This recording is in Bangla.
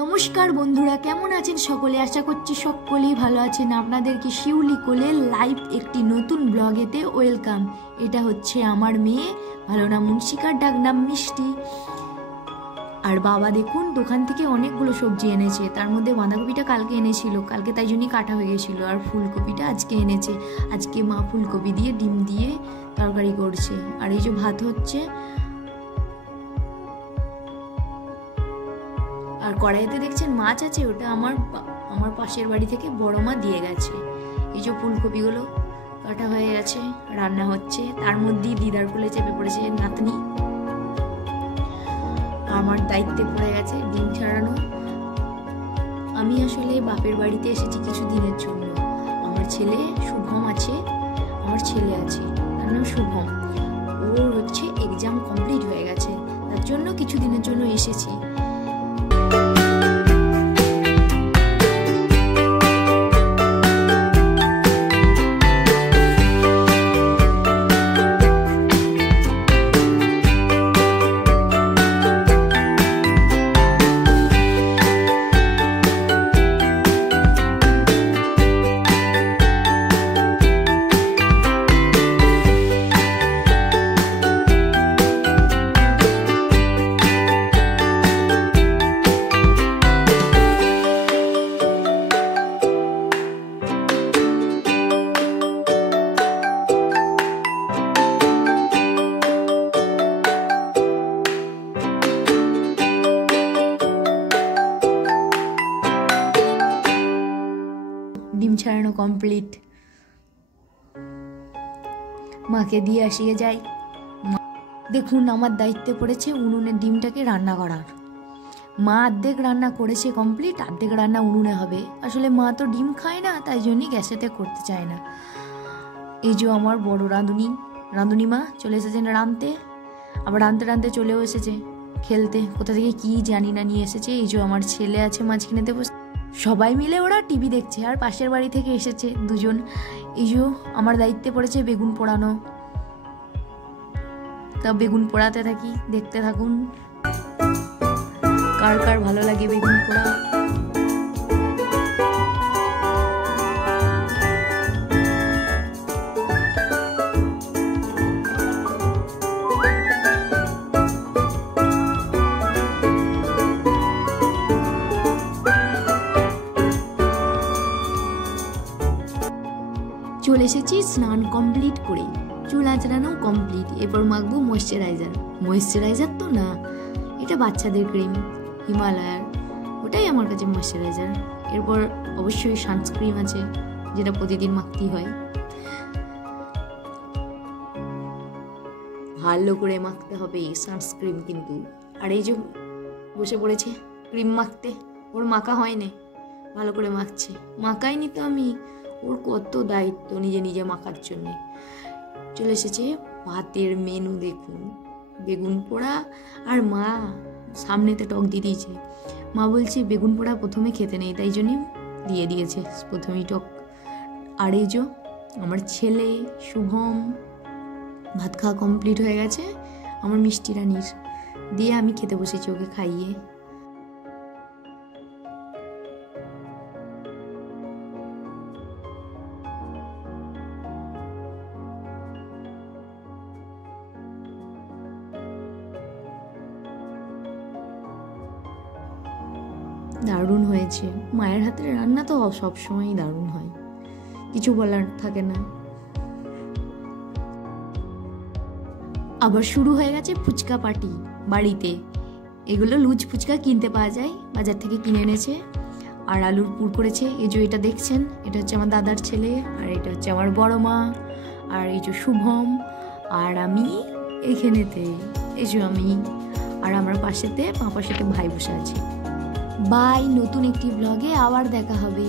নমস্কার বন্ধুরা, কেমন আছেন সকলে? আশা করছি সকলেই ভালো আছেন। আপনাদেরকে শিউলি কোলে লাইভ একটি নতুন ব্লগেতে ওয়েলকাম। এটা হচ্ছে আমার মেয়ে, ভালো নাম মুন্সিকার, ডাক নাম মিষ্টি। আর বাবা দেখুন দোকান থেকে অনেকগুলো সবজি এনেছে, তার মধ্যে বাঁধাকপিটা কালকে এনেছিল, কালকে তাই জন্যই কাটা হয়ে গেছিলো। আর ফুলকপিটা আজকে এনেছে। আজকে মা ফুলকপি দিয়ে ডিম দিয়ে তরকারি করছে। আর এই যে ভাত হচ্ছে, আর কড়াইতে দেখছেন মাছ আছে, ওটা আমার পাশের বাড়ি থেকে বড় মা দিয়ে গেছে। এই যে ফুলকপিগুলো কাটা হয়ে গেছে, রান্না হচ্ছে। তার মধ্যেই দিদার কোলে চেপে পড়েছে নাতনি। আমার দায়িত্বে পড়ে গেছে ডিম ছাড়ানো। আমি আসলে বাপের বাড়িতে এসেছি কিছু দিনের জন্য। আমার ছেলে শুভম আছে, আমার ছেলে আছে, তার নাম শুভম। ওর হচ্ছে এক্সাম কমপ্লিট হয়ে গেছে, তার জন্য কিছু দিনের জন্য এসেছি। ডিম ছাড়ানো কমপ্লিট, মাকে দিয়ে আসিয়ে যাই। দেখুন আমার দায়িত্বে পড়েছে উনুনে ডিমটাকে রান্না করার। মা অর্ধেক রান্না করেছে কমপ্লিট, অর্ধেক রান্না উনুনে হবে। আসলে মা তো ডিম খায় না, তাই জন্যই গ্যাসেতে করতে চায় না। এই যে আমার বড় রাঁধুনি মা চলে এসেছেন রাঁধতে, আবার রাঁধতে রাঁধতে চলেও এসেছে খেলতে। কোথা থেকে কি জানি না নিয়ে এসেছে। এই যে আমার ছেলে আছে মাঝখানেতে বসে, সবাই মিলে ওরা টিভি দেখছে। আর পাশের বাড়ি থেকে এসেছে দুজন। এই যে আমার দায়িত্বে পড়েছে বেগুন পোড়ানো, তা বেগুন পোড়াতে থাকি, দেখতে থাকুন। কার কার ভালো লাগে বেগুন পোড়া? চলে এসেছি স্নান কমপ্লিট করে, চুল আঁচড়ানো কমপ্লিট। এরপর মাখবো ময়েশ্চারাইজার তো না, এটা বাচ্চাদের ক্রিম হিমালয়ার, ওটাই আমার কাছে ময়েশ্চারাইজার। এরপর অবশ্যই সানস্ক্রিন আছে, যেটা প্রতিদিন মাখতেই হয়। ভালো করে মাখতে হবে সানস্ক্রিন কিন্তু। আর এই যে বসে পড়েছে ক্রিম মাখতে, ওর মাখা হয় না, ভালো করে মাখছে। মাখাইনি তো আমি, ওর কত দায়িত্ব নিজে নিজে মাখার জন্যে। চলে এসেছে ভাতের মেনু, দেখুন বেগুন পোড়া। আর মা সামনেতে টক দিয়ে দিয়েছে। মা বলছে বেগুন পোড়া প্রথমে খেতে নেই, তাই জন্যই দিয়ে দিয়েছে প্রথমেই টক। আর এই যে আমার ছেলে শুভম, ভাত খাওয়া কমপ্লিট হয়ে গেছে আমার মিষ্টি রানীর, দিয়ে আমি খেতে বসেছি ওকে খাইয়ে। দারুণ হয়েছে। মায়ের হাতের রান্না তো সবসময়ই দারুণ হয়, কিছু বলার থাকে না। আবার শুরু হয়ে গেছে ফুচকা পার্টি বাড়িতে। এগুলো লুজ ফুচকা কিনতে পাওয়া যায়, বাজার থেকে কিনে এনেছে। আর আলুর পুর করেছে। এই যে এটা দেখছেন, এটা হচ্ছে আমার দাদার ছেলে, আর এটা হচ্ছে আমার বড় মা, আর এই যে শুভম, আর আমি এখানেতে, এই যে আমি, আর আমার পাশেতে ভাই বসে আছে। বাই, নতুন একটি ব্লগে আবার দেখা হবে।